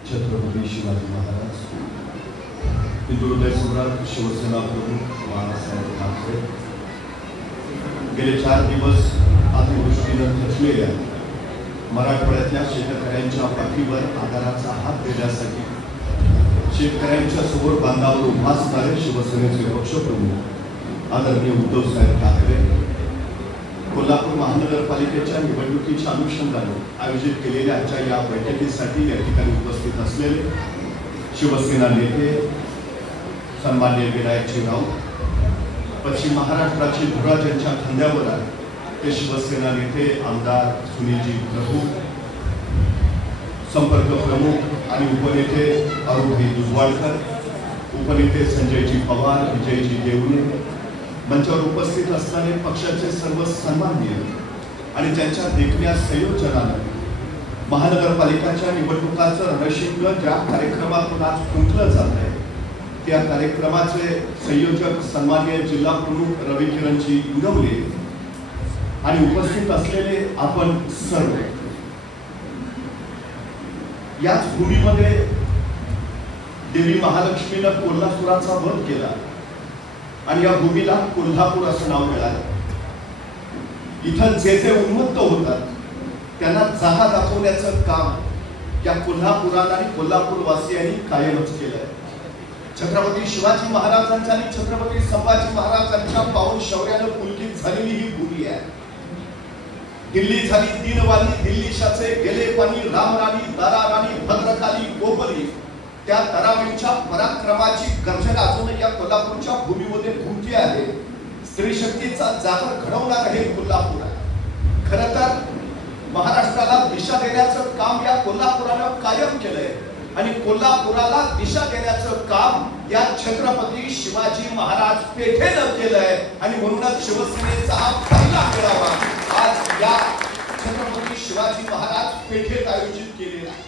छत्रपती शिवाजी महाराज, हिंदुहृदय सम्राट शिवसेना प्रमुख बाळासाहेब ठाकरे गेले 4 दिवस अतिवृष्टीनं खचलेल्या मराठवाड्यातल्या शेतकऱ्यांच्या पाठीवर आधाराचा हात देण्यासाठी शेतकऱ्यांच्या समोर बांधावर उभा असणारे शिवसेनेचे पक्षप्रमुख आदरणीय उद्धव साहेब ठाकरे कोल्हापूर महानगरपालिकेच्या निवडणुकीच्या अनुषंगाने आयोजित केलेल्या आजच्या या बैठकीसाठी या ठिकाणी उपस्थित असलेले शिवसेना नेते सन्माननीय विनायकजी राऊत, पश्चिम महाराष्ट्राची धुरा ज्यांच्या खांद्यावर आहे ते शिवसेना नेते आमदार सुनीलजी प्रभू, संपर्क प्रमुख आणि उपनेते अरुणभाई दुजवाळकर, उपनेते संजयजी पवार, विजयजी देवणे, मंचावर उपस्थित असणारे पक्षाचे सर्व सन्माननीय आणि त्यांच्या देखण्या संयोजनानं महानगरपालिकाच्या निवडणुकाचं रणशिंग ज्या कार्यक्रमातून आज फुंकलं जात आहे त्या कार्यक्रमाचे संयोजक सन्माननीय जिल्हा प्रमुख रविकिरणजी इंगवले आणि उपस्थित असलेले आपण सर्व, याच भूमीमध्ये देवी महालक्ष्मीनं कोल्हापुराचा वध केला आणि या भूमीला कोल्हापूर असं नाव मिळालं। इथं जे जे उन्मत्त होतात त्यांना जागा दाखवण्याचं काम या कोल्हापुरात आणि कोल्हापूर वासियांनी कायमच केलंय। छत्रपती शिवाजी महाराजांच्या आणि छत्रपती संभाजी महाराजांच्या पावन शौर्यानं पुलकित झालेली ही भूमी आहे। दिल्ली झाली दिनवाली, दिल्लीशाचे गेले पाणी, रामराणी, दाराराणी, भद्रकाली, गोपली, त्या तरावळीच्या पराक्रमाची गर्जना अजून या कोल्हापूरच्या भूमीमध्ये घुमती आहे। स्त्री शक्तीचा जागर घडवणार हे कोल्हापूर आहे। खरं तर महाराष्ट्राला दिशा देण्याचं काम या कोल्हापुरानं कायम केलंय आणि कोल्हापुराला दिशा देण्याचं काम या छत्रपती शिवाजी महाराज पेठेनं केलंय आणि म्हणूनच शिवसेनेचा हा पहिला मेळावा आज या छत्रपती शिवाजी महाराज पेठेत आयोजित केलेला आहे।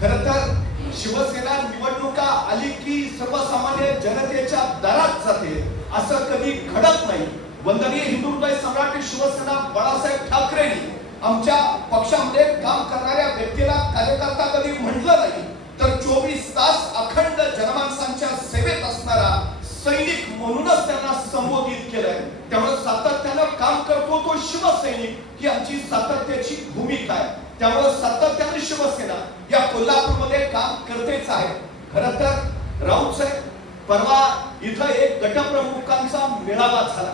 खरं तर शिवसेना निवडणुका आली की सर्वसामान्य जनतेच्या दारात जाते असं कधी घडत नाही। वंदनीय हिंदुहृदय सम्राट शिवसेना बाळासाहेब ठाकरेंनी आमच्या पक्षामध्ये काम करणाऱ्या व्यक्तीला कार्यकर्ता कधी म्हटलं नाही, तर 24 तास अखंड जनमानसांच्या सेवेत असणारा सैनिक म्हणूनच त्यांना संबोधित केलंय। त्यामुळे सातत्यानं काम करतो तो शिवसैनिक ही आमची सातत्याची भूमिका आहे। त्यामुळे सातत्याने शिवसेना या कोल्हापूरमध्ये काम करतेच आहे। खरं तर राऊत साहेब, परवा इथं एक गटप्रमुखांचा मेळावा झाला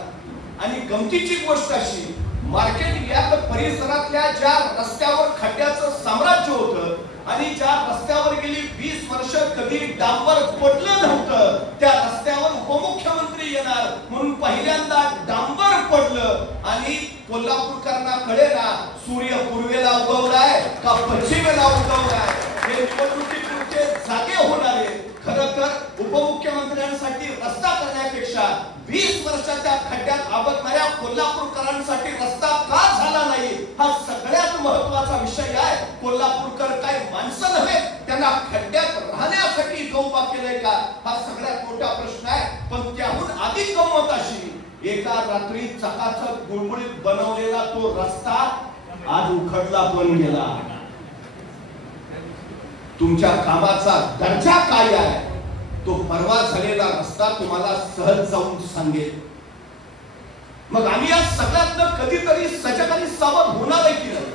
आणि गमतीची गोष्ट अशी, मार्केट या परिसरातल्या ज्या रस्त्यावर खड्ड्याचं साम्राज्य होतं आणि ज्या रस्त्यावर गेली 20 वर्ष कधी डांबर पडलं नव्हतं त्या रस्त्यावर उपमुख्यमंत्री येणार म्हणून पहिल्यांदा डांबर पडलं आणि कोल्हापूरकरांना कळेना सूर्य पूर्वेला उगवलाय का पश्चिमेला उगवलाय, हे निवडणुकीपुरते जागे होणारे। खरं तर उपमुख्यमंत्र्यांसाठी रस्ता करण्यापेक्षा 20 वर्षाच्या खड्ड्यात अडकणाऱ्या कोल्हापूरकरांसाठी रस्ता का झाला नाही हा सगळ्यात महत्त्वाचा विषय आहे। कोल्हापूरकर काय माणसं नव्हे, त्यांना खड्ड्यात राहण्यासाठी गौबा केलंय का हा सगळ्यात मोठा प्रश्न आहे। पण त्याहून अधिक गंमत अशी, एका रात्री चकाचक गुळगुळीत बनवलेला तो रस्ता आज उखडला पण गेला। तुमच्या कामाचा दर्जा काय आहे तो परवा झालेला रस्ता तुम्हाला सहज जाऊन सांगेल। मग आम्ही या सगळ्यातनं कधीतरी सजग आणि सावध होणार आहे की नाही?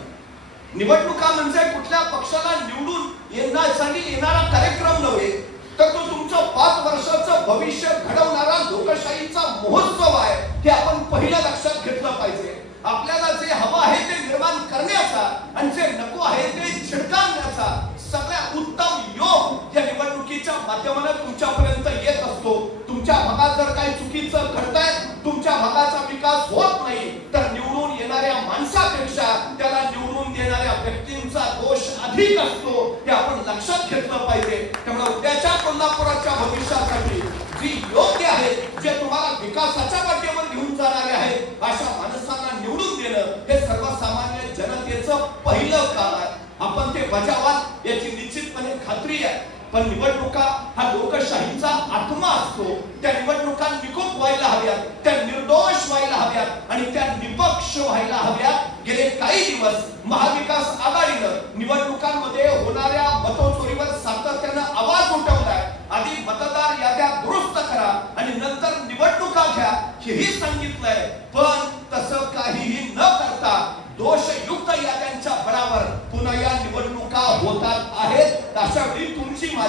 निवडणुका म्हणजे कुठल्या पक्षाला निवडून येण्यासाठी येणारा कार्यक्रम नव्हे, तर तो तुमचं 5 वर्षाचं भविष्य घडवणारा लोकशाहीचा महोत्सव आहे। हे आपण पहिलं लक्षात घेतलं पाहिजे। आपल्याला जे हवं आहे ते निर्माण करण्याचा आणि जे नको आहे ते झिडकावण्याचा सगळ्यात उत्तम योग या निवडणुकीच्या माध्यमाने तुमच्यापर्यंत येत असतो। तुमच्या भागात जर काही चुकीचं घडतंय, तुमच्या भागाचा विकास होत नाही, तर निवडून येणाऱ्या माणसापेक्षा त्याला निवडून देणाऱ्या व्यक्तींचा दोष अधिक असतो, हे आपण लक्षात घेतलं पाहिजे। त्यामुळे उद्याच्या कोल्हापुराच्या भविष्यासाठी जी योग्य आहे, जे तुम्हाला विकासाच्या वाटेवर घेऊन जाणारे आहेत, अशा माणसांना निवडून देणं हे सर्वसामान्य जनतेचं पहिलं काम आहे। आपण ते बजावाल याची निश्चितपणे खात्री आहे। पण निवडणुका हा लोकशाहीचा आत्मा असतो। त्या निवडणुका निकोप व्हायला हव्यात, त्या निर्दोष व्हायला हव्यात आणि त्या निपक्ष व्हायला हव्यात। गेले काही दिवस महाविकास आघाडीनं निवडणुकांमध्ये होणाऱ्या मतचोरीवर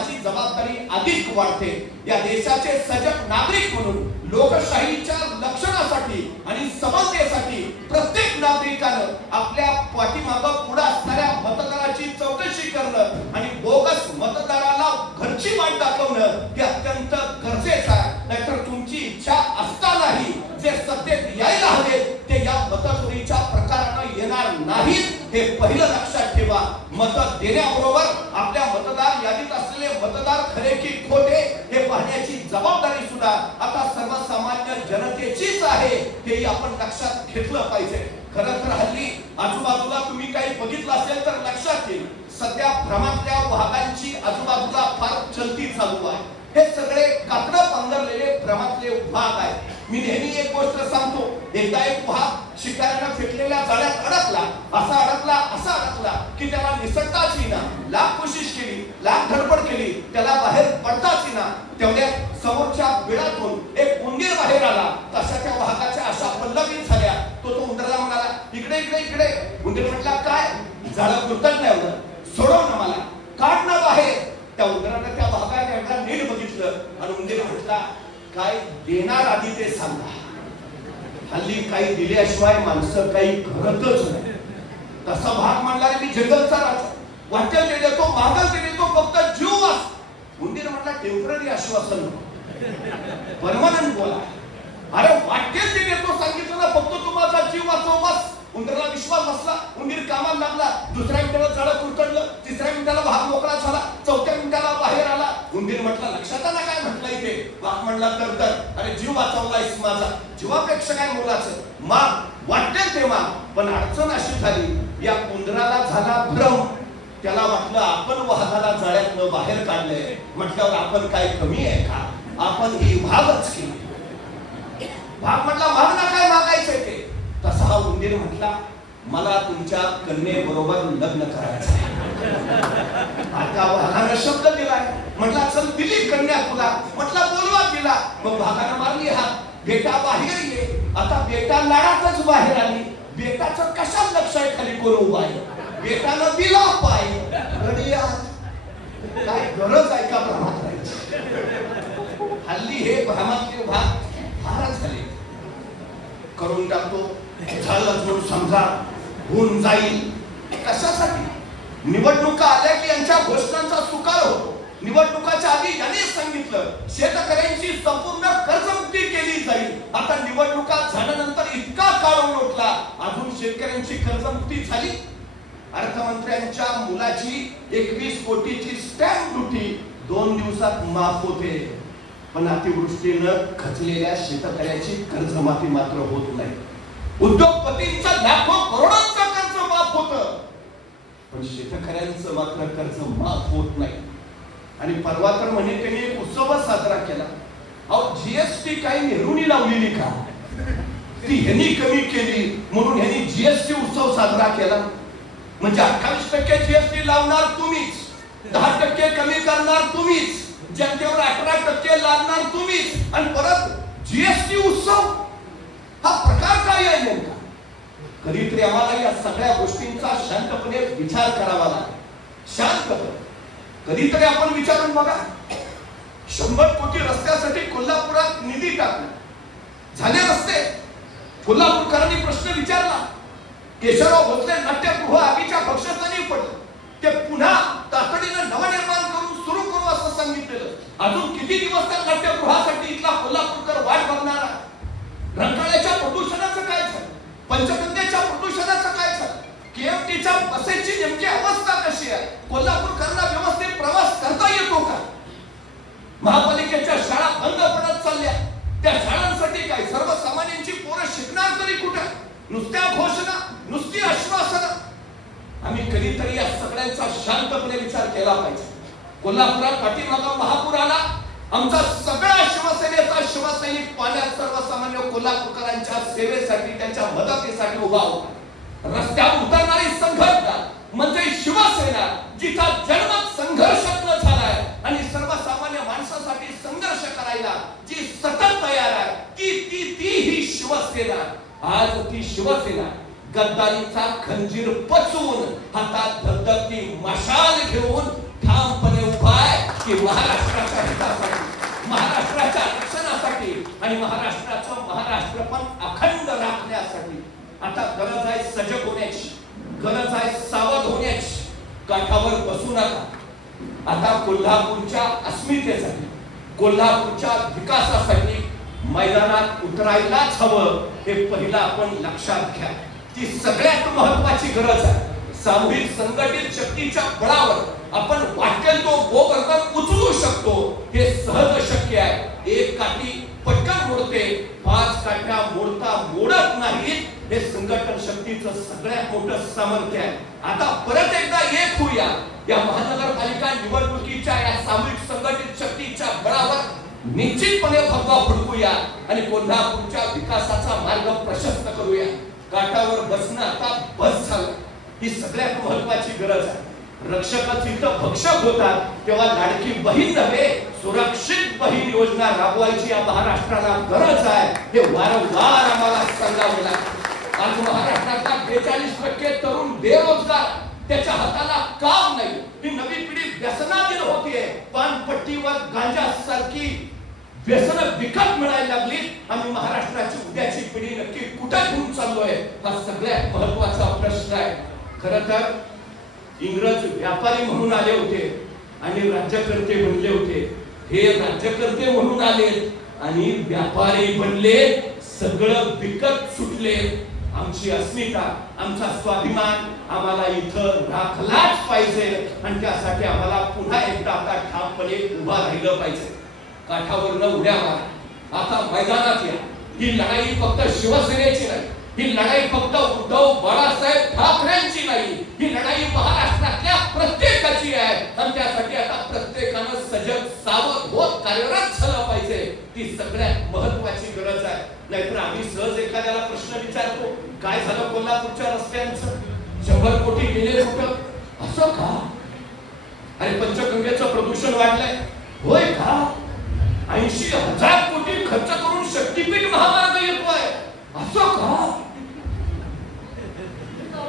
माझी जबाबदारी अधिक वाढते. या देशाचे सजग नागरिक म्हणून लोकशाहीच्या लक्षणासाठी आणि समतेसाठी प्रत्येक नागरिकानं आपल्या पाठीमागं पुढे असणाऱ्या मतदाराची चौकशी करणं आणि बोगस मतदाराला घरची वाट दाखवणं हे अत्यंत गरजेचं आहे. नाहीतर तुमची इच्छा असतानाही जे सत्तेत यायला हवे ते या मतचोरीच्या प्रकारानं येणार नाहीत हे पहिलं लक्षात ठेवा. मत देण्याबरोबर आपल्या मतदार यादीत असलेले मतदार खरे की खोटे हे पाहण्याची जबाबदारी सुद्धा आता सर्वसामान्य जनतेचीच आहे हेही आपण लक्षात घेतलं पाहिजे. खरं तर हल्ली आजूबाजूला तुम्ही काही बघितलं असेल तर लक्षात येईल सध्या भ्रमातल्या वाहनांची आजूबाजूला फार चलती चालू आहे. हे सगळे काकडं पांघरलेले भ्रमातले वाहन आहेत. मी नेहमी एक गोष्ट सांगतो, एकदा एक वाहन शिकाऱ्यानं फेकलेल्या जाळ्यात अडकला असा अडकला की त्याला निसटताच येईना. लाख कोशिश केली, लाख धडपड केली, त्याला बाहेर पडताच येईना. तेवढ्यात समोरच्या बिळातून एक उंदीर बाहेर आला. तशा त्या वाहनाच्या अशा पल्लवीत झाल्या. तो उंदराला म्हणाला, इकडे इकडे इकडे. उंदीर म्हटला, काय झाडं पुरतच नाही एवढं, सोडव ना मला, काढ ना बाहेर. त्या उंदरानं त्या वाघाला एकदा नीट बघितलं आणि उंदीर म्हटला, काय देणार आधी ते सांगा. हल्ली काही दिल्याशिवाय माणसं काही करतच नाही. तसा भाग मांडला मी जंगलचा राजा, वाटेल ते देतो, मागल ते देतो, फक्त जीव वाच. उंदीर म्हटला, टेम्पररी आश्वासन परमनंट बोला. अरे वाटेल ते देतो सांगितलं ना, फक्त तू माझा जीव वाचव बस. उंदराला विश्वास बसला. उंदीर कामाला लागला. दुसऱ्या मिनिटाला झाडं कुरतडलं, तिसऱ्या मिनिटाला भाग मोकळा झाला, चौथ्या मिनिटाला बाहेर आला. उंदीर म्हटला, लक्षात आला काय म्हटलं इथे? वाघ म्हणला, तर अरे जीव वाचवलायस माझा, जीवापेक्षा काय मोलाचं, माग वाटेल ते माग. पण अडचण अशी झाली, या उंदराला झाला भ्रम. त्याला वाटलं आपण वाघाला जाळ्यातनं बाहेर काढलंय म्हटल्यावर आपण काय कमी आहे का, आपण ही भागच केली. भाग म्हटला, माग ना काय मागायचंय ते. तसा हा उंदीर म्हटला, मला तुमच्या कन्येबरोबर लग्न करायचं आहे. आता वाघानं शब्द दिलाय. म्हटला, चल दिली कन्या तुला. म्हटला, बोलवा तिला. मग वाघानं मारली हात. बेटा बाहेर ये. आता बेटा लाडातच बाहेर आली. बेटाचं कशात लक्ष आहे खाली कोण उभा आहे. बेटानं दिला पाय. काय गरज आहे का भ्रमात राहायची. हल्ली हे भ्रमातले भाग फारच झाले. करून टाकतो, झालं म्हणून समजा, होऊन जाईल. कशासाठी? निवडणुका आल्या की यांच्या घोषणांचा सुकाळ होतो. निवडणुकाच्या आधी यांनी सांगितलं शेतकऱ्यांची संपूर्ण कर्जमुक्ती केली जाईल. आता निवडणुका झाल्यानंतर इतका काळ लोटला, अजून शेतकऱ्यांची कर्जमुक्ती झाली. अर्थमंत्र्यांच्या मुलाची 21 कोटीची स्टॅम्प ड्युटी 2 दिवसात माफ होते. पण अतिवृष्टीनं खचलेल्या शेतकऱ्याची कर्जमाफी मात्र होत नाही. उद्योगपतींचं लाखो करोडांचं कर्ज माफ होतं, पण शेतकऱ्यांचं मात्र कर्ज माफ होत नाही. आणि परवा तर म्हणे त्यांनी एक उत्सवच साजरा केला. अहो, जीएसटी काही नेहरूनी लावलेली का? ती ह्यांनी कमी केली म्हणून ह्यांनी जीएसटी उत्सव साजरा केला. म्हणजे 28% जीएसटी लावणार तुम्हीच, 10% कमी करणार तुम्हीच, जनतेवर 18% लादणार तुम्हीच, आणि परत जीएसटी उत्सव. हा प्रकार काय आहे नेमका? कधीतरी आम्हाला या सगळ्या गोष्टींचा शांतपणे विचार करावा लागेल. शांतपणे कधीतरी आपण विचारून बघा. 100 कोटी रस्त्यासाठी कोल्हापुरात निधी टाकला, झाले रस्ते. कोल्हापूरकरांनी प्रश्न विचारला, केशवराव भोसले नाट्यगृह आगीच्या भक्षस्थानी पडलं, ते पुन्हा तातडीनं नवनिर्माण करून सुरू करू असं सांगितलेलं. अजून किती दिवस त्या नाट्यगृहासाठी इथला कोल्हापूरकर वाट बघणार? रंकाळ्याच्या प्रदूषणाचं काय झालं? पंचगंगेच्या प्रदूषणाचं काय झालं? केएमटीच्या बसेची नेमकी अवस्था कशी आहे? कोल्हापूरकरांना व्यवस्थित प्रवास करता येतो का? महापालिकेच्या शाळा बंद पडत चालल्या, त्या शाळांसाठी काय सर्वसामान्यांची पोरं शिकणार तरी कुठे? नुसत्या घोषणा, नुसती आश्वासनं. आम्ही कधीतरी या सगळ्यांचा शांतपणे विचार केला पाहिजे. कोल्हापुरात पाठीमागं महापूर आला, आमचा सगळा शिवसेनेचा शिवसैनिक पाण्यात सर्वसामान्य कोल्हापूरकरांच्या सेवेसाठी, त्यांच्या मदतीसाठी उभा होता. रस्त्यावर उतरणारी संघटना म्हणजे शिवसेना, जिचा जन्म संघर्षातनं झालाय आणि सर्वसामान्य माणसासाठी संघर्ष करायला जी सतत तयार आहे, ती ही शिवसेना. आज ती शिवसेना गद्दारीचा खंजीर पचवून हातात धगधगती मशाल घेऊन ठामपणे उभा आहे. की महाराष्ट्राच्या हितासाठी, महाराष्ट्राच्या रक्षणासाठी आणि महाराष्ट्र पण अखंड राखण्यासाठी आता गरज आहे सजग होण्याची, गरज आहे सावध होण्याची. काठावर बसू नका. आता कोल्हापूरच्या अस्मितेसाठी, कोल्हापूरच्या विकासासाठी मैदानात उतरायलाच हवं हे पहिला आपण लक्षात घ्या. ती सगळ्यात महत्वाची गरज आहे. सामूहिक संघटित शक्तीच्या बळावर आपण वाटेल तो गोवर्धन उचलू शकतो. हे सहज शक्य आहे. एक काठी पटकन मोडते, 5 काठ्या मोडत नाहीत. हे संघटन शक्तीचं सगळ्यात मोठं सामर्थ्य आहे. आता परत एकदा एक होऊया. या महानगरपालिका निवडणुकीच्या या सामूहिक संघटित शक्तीच्या बळावर निश्चितपणे भगवा फडकूया आणि कोल्हापूरच्या विकासाचा मार्ग प्रशस्त करूया. काठावर बसणं आता बस झालं. ही सगळ्यात महत्वाची गरज आहे. रक्षकच इथं भक्षक होतात तेव्हा लाडकी बहीण नव्हे, सुरक्षित बहीण योजना राबवायची या महाराष्ट्राला गरज आहे. हे वारंवार आम्हाला सांगावे लागेल. आज महाराष्ट्रातला 42% तरुण बेरोजगार, त्याच्या हाताला काम नाही. ही नवी पिढी व्यसनाधीन होतीये. पानपट्टीवर गांजासारखी व्यसनं विकत मिळायला लागली. आम्ही महाराष्ट्राची उद्याची पिढी नक्की कुठे घेऊन चाललोय हा सगळ्यात महत्वाचा प्रश्न आहे. खरं तर इंग्रज व्यापारी म्हणून आले होते आणि राज्यकर्ते बनले होते. हे राज्यकर्ते म्हणून आले आणि व्यापारी बनले. सगळं विकत सुटले. आमची अस्मिता, आमचा स्वाभिमान आम्हाला इथं राखलाच पाहिजे आणि त्यासाठी आम्हाला पुन्हा एकदा आता ठामपणे उभा राहिलं पाहिजे. काठावरनं उड्या मारा. आता मैदानात या. ही लढाई फक्त शिवसेनेची नाही. ही लढाई फक्त उद्धव बाळासाहेब ठाकरेंची नाही. ही लढाई महाराष्ट्रातल्या प्रत्येकाची आहे आणि त्यासाठी आता प्रत्येकानं सजग सावध होत कार्यरत झालं पाहिजे. ती सगळ्यात महत्वाची गरज आहे. नाहीतर आम्ही सहज एखाद्याला प्रश्न विचारतो, काय झालं कोल्हापूरच्या रस्त्यांचं? 100 कोटी गेले कुठं? असं का? अरे पंचगंगेचं प्रदूषण वाढलंय. होय का? 80,000 कोटी खर्च करून शक्तीपीठ महामार्ग येतोय. असं का?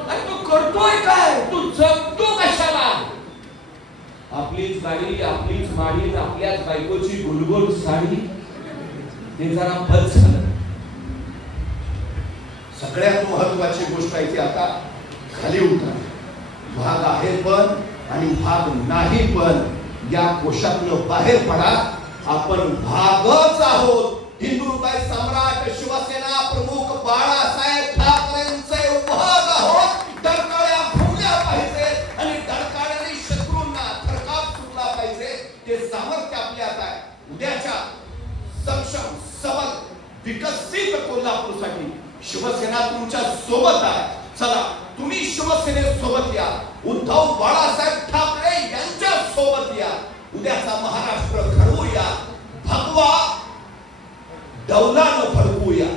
अरे तू करतोय काय? तू जगतो कशाला? आपलीच गाडी, आपलीच माडी, आपल्याच बायकोची गुलगुल साडी. ते जरा बस झालं. सगळ्यात महत्वाची गोष्ट आहे की आता खाली उतरा. भाग आहे पण आणि भाग नाही पण या कोशातनं बाहेर पडा. आपण भागच आहोत. हिंदुत्व सम्राट शिवसेना प्रमुख बाळासाहेब ठाकरेंचे भाग आहोत. डरकाळ्या फुगल्या पाहिजे आणि डरकाळ्याने शत्रूंना थरकाप सुटला पाहिजे. ते सामर्थ्य आपल्यात आहे. उद्याच्या सक्षम सबल विकसित कोल्हापूरसाठी शिवसेना तुमच्या सोबत आहे. चला तुम्ही शिवसेनेसोबत या. उद्धव बाळासाहेब ठाकरे यांच्या सोबत या. उद्याचा महाराष्ट्र घडवूया. भगवा डौलानं फडकूया.